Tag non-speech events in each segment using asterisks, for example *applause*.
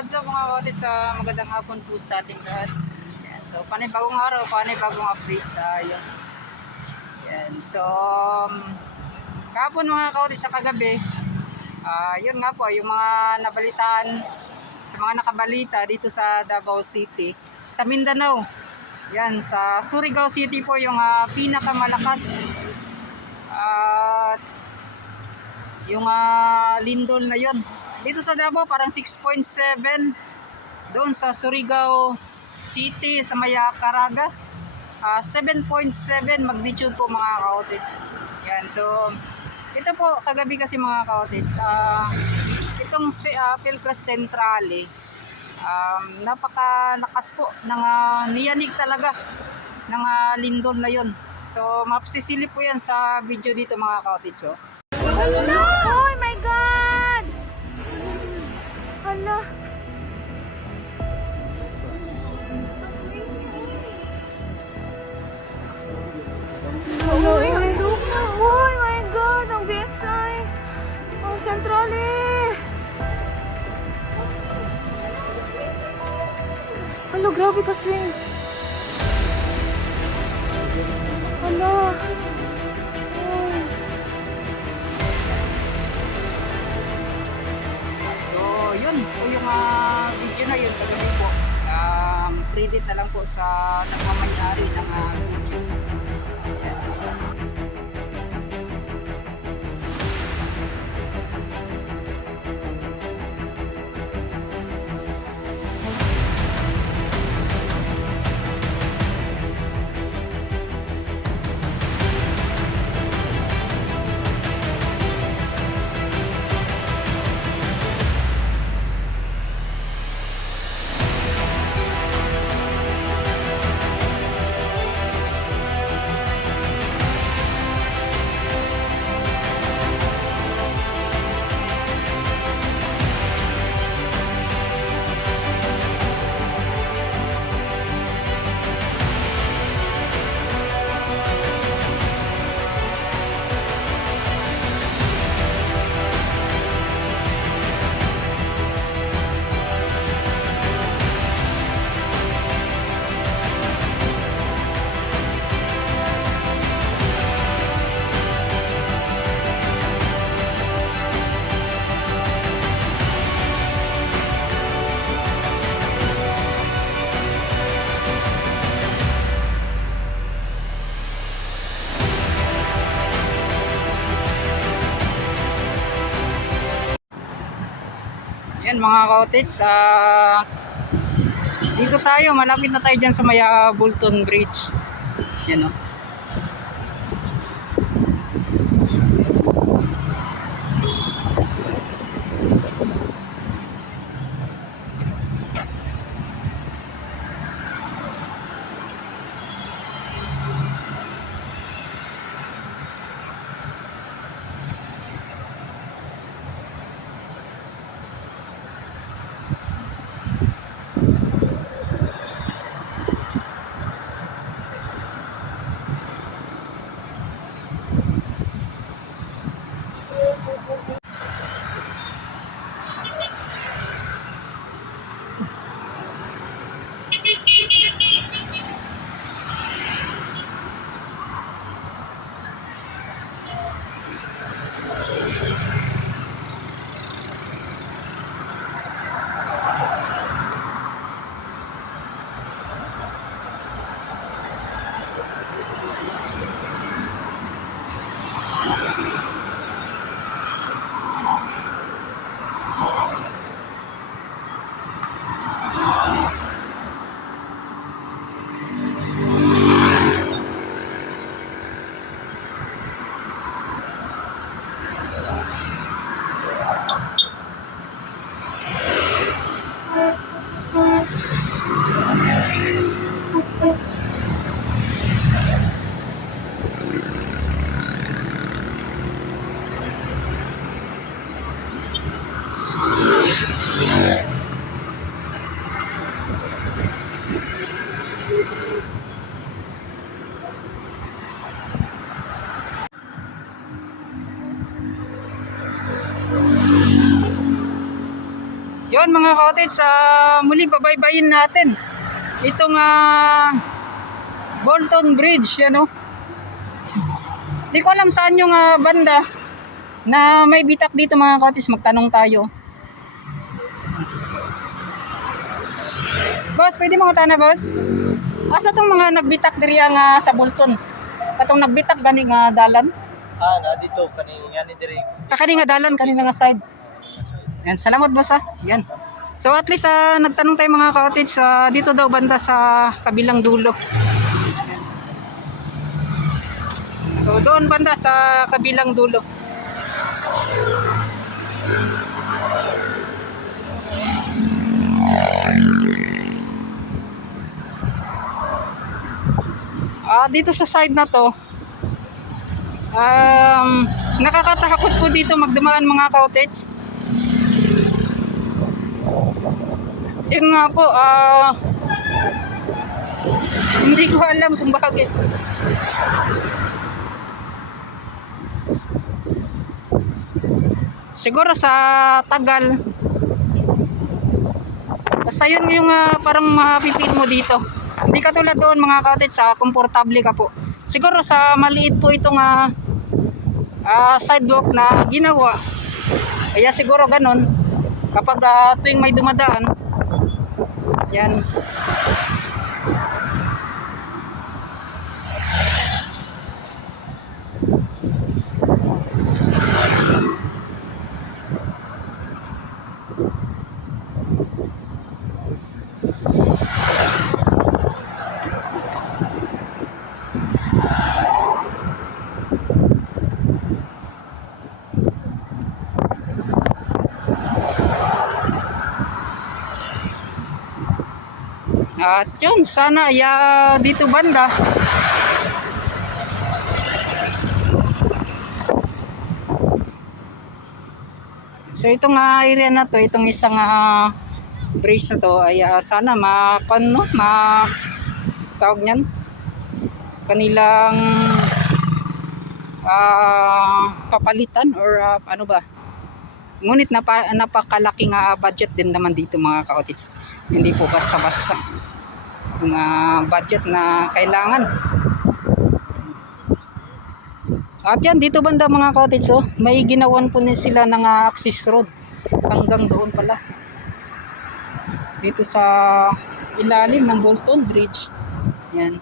what's up mga kapatid sa magandang hapon po sa ating lahat. Yan. So, panibagong araw, panibagong update tayo. Yan. So, um, kahapon mga kapatid sa kagabi, ah yun nga po, yung mga nabalitaan, sa mga nakabalita dito sa Davao City, sa Mindanao. Yan, sa Surigao City po yung ah, pinakamalakas at yung ah, lindol na yon dito sa Davao parang 6.7 doon sa Surigao City sa Maya Caraga ah, 7.7 magnitude po mga cottage yan so ito po kagabi kasi mga cottage ah itong si uh, Pilcras Centrale um, napakalakas po ng ah, niyanig talaga ng ah, lindol na yon so mapsisilip po yan sa video dito mga cottage. Oh Hala. Oh my God! Ang BXI! Ang Centrale! Hala, grabe ka swing! Po yung ah, video na yun kagabi po. Um, credit na lang po sa nagmamayari ng ah, video. Mga cottage, ah dito tayo, malapit na tayo dyan sa Maya Bolton Bridge. Yan o. Yon mga cottage, sa muli babaybayin natin. Itong ah, Bolton Bridge, ano? Di ko alam saan yung ah, banda na may bitak dito mga cottage. Magtanong tayo. Boss, pwede mo na boss? Asa tong mga nagbitak diri nga sa Bolton? Katong nagbitak gani nga dalan? Ah, na dito kanina nga ni dire. Ah, kani nga dalan, kani nga side. Yan, salamat boss ah. Yan. So at least ah, nagtanong tayo mga cottage sa dito daw banda sa kabilang dulo. So doon banda sa kabilang dulo. Ah, dito sa side na to, um, nakakatakot po dito magdumaan mga cottage. Yun nga po, ah, hindi ko alam kung bakit. Siguro sa tagal. Basta yun yung ah, parang mapipil mo dito. Hindi katulad doon mga cottage sa komportable ka po. Siguro sa maliit po itong ah, ah, sidewalk na ginawa. Kaya siguro ganon. Kapag ah, tuwing may dumadaan, yan. At yun, sana ya dito banda. So itong ah, area na to, itong isang ah, bridge na to ay ah, sana mapano, ma tawag niyan? Kanilang ah, papalitan or ah, ano ba? Ngunit napa, napakalaking ah, budget din naman dito mga ka-cottage hindi po basta-basta ah, budget na kailangan. At yan dito banda mga cottage oh, may ginawan po ni sila ng ah, access road. Hanggang doon pala. Dito sa ilalim ng Bolton Bridge. Yan.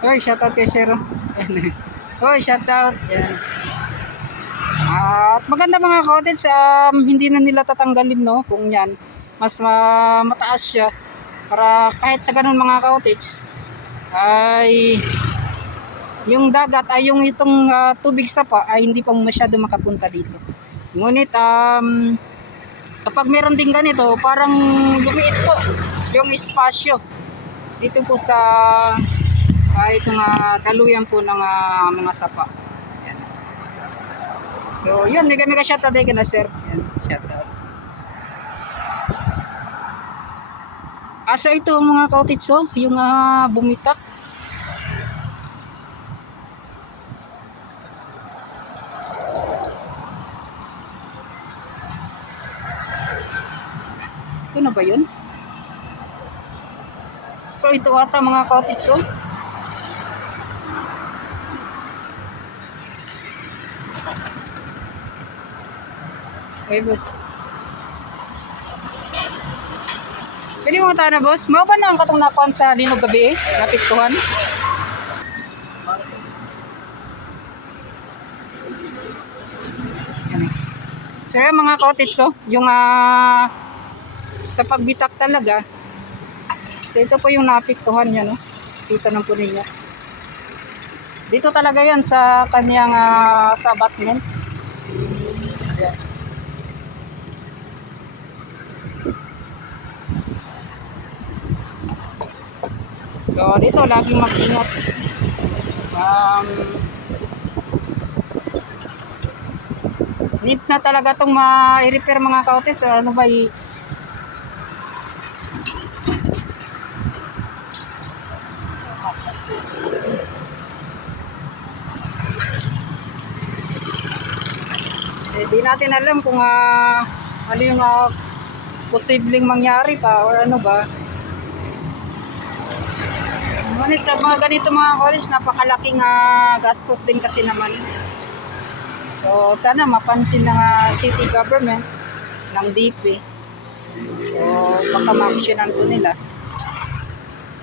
Oy, shoutout kay *laughs* Sir. Oy, shoutout. Yan. At maganda mga cottage, um, hindi na nila tatanggalin no, kung yan. Mas ma- mataas siya. Para kahit sa ganun mga cottage, ay yung dagat ay yung itong ah, tubig sapa ay hindi pa masyado makapunta dito. Ngunit um, kapag meron din ganito, parang lumiit po yung espasyo dito po sa ay itong ah, daluyan po ng ah, mga sapa. Yan. So, yun, mega mega shoutout din na sir. Yan, shoutout. Asa ito mga cottage oh, yung ah, bumitak. Ito na ba yun? So ito ata mga cottage oh. Okay, boss. Pwede mo tayo na, boss. Mao ba na ang katong nakuan sa linog gabi eh? Napiktuhan? Yan mga cottage oh, yung ah, sa pagbitak talaga, ito po yung napiktuhan niya no. Kita ng po ninyo. Dito talaga yan sa kanyang ah, sa abutment. So dito laging mag-ingat. Um, need na talaga itong ma-repair mga cottage or ano ba i- Eh, di natin alam kung ah, ano yung ah, posibleng mangyari pa or ano ba. Ngunit sa mga ganito mga college, napakalaking ah, gastos din kasi naman. So, sana mapansin ng ah, city government ng DP. So, baka ma-actionan po nila.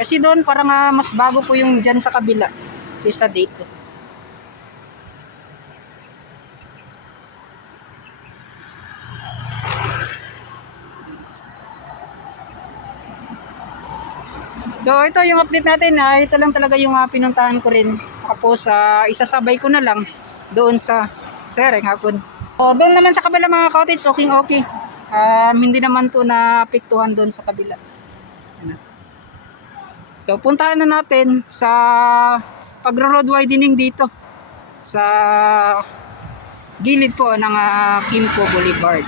Kasi doon parang ah, mas bago po yung dyan sa kabila kaysa dito. So ito yung update natin na ito lang talaga yung uh, pinuntahan ko rin. Tapos uh, isasabay ko na lang doon sa sir hapon. O doon naman sa kabila mga cottage okay okay. Um, hindi naman to na apektuhan doon sa kabila. So puntahan na natin sa pagro-road widening dito sa gilid po ng uh, Kimpo Boulevard.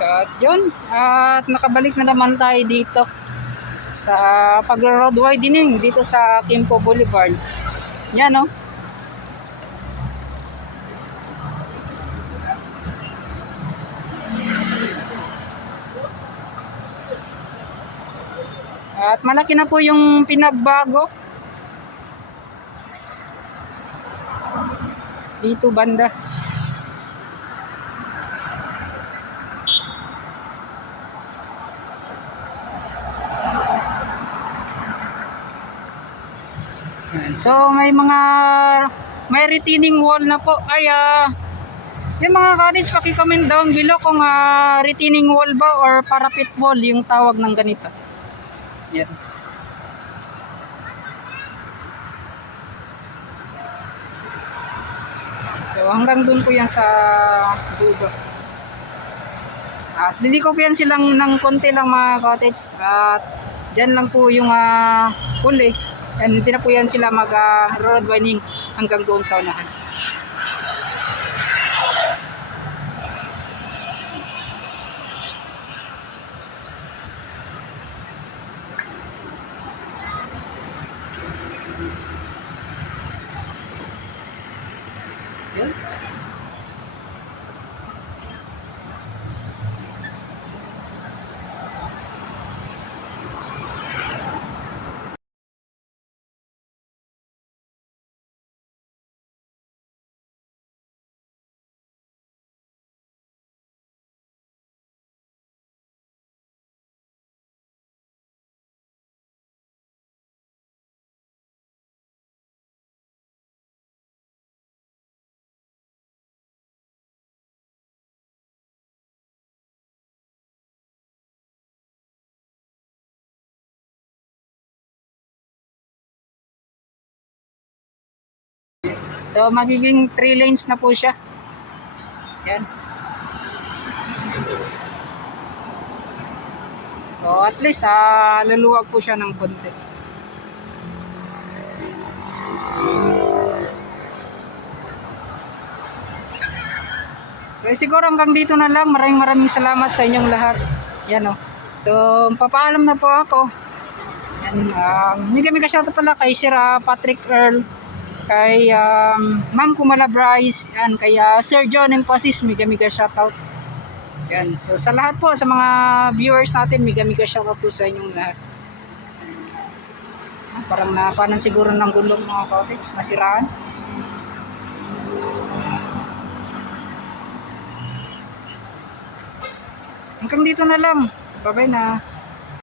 So, at yun. At nakabalik na naman tayo dito sa pag-road widening dito sa Kimpo Boulevard. Yan, no? At malaki na po yung pinagbago. Dito banda. So may mga may retaining wall na po. Ay ah, yung mga cottage paki-comment down below kung ah, retaining wall ba or parapet wall yung tawag ng ganito. Yan. So hanggang doon po yan sa dulo. At hindi ko po yan silang ng konti lang mga cottage. At dyan lang po yung uh, huli. And hindi sila mag uh, road winding hanggang doon sa unahan. So magiging 3 lanes na po siya. Yan. So at least ah luluwag po siya ng konti. So siguro hanggang dito na lang. Maraming maraming salamat sa inyong lahat. Yan o. So papaalam na po ako. Yan. Um, mega mega shoutout pala kay Sir ah, Patrick Earl. Kay um, Ma'am Kumala Bryce. Yan. Kay ah, Sir John Emphasis. Mega mega shoutout. Yan. So sa lahat po, sa mga viewers natin, mega shoutout po sa inyong lahat. Ah, Parang napanan siguro ng gulong mga cottage. Nasiraan. Hanggang dito na lang. Bye-bye na.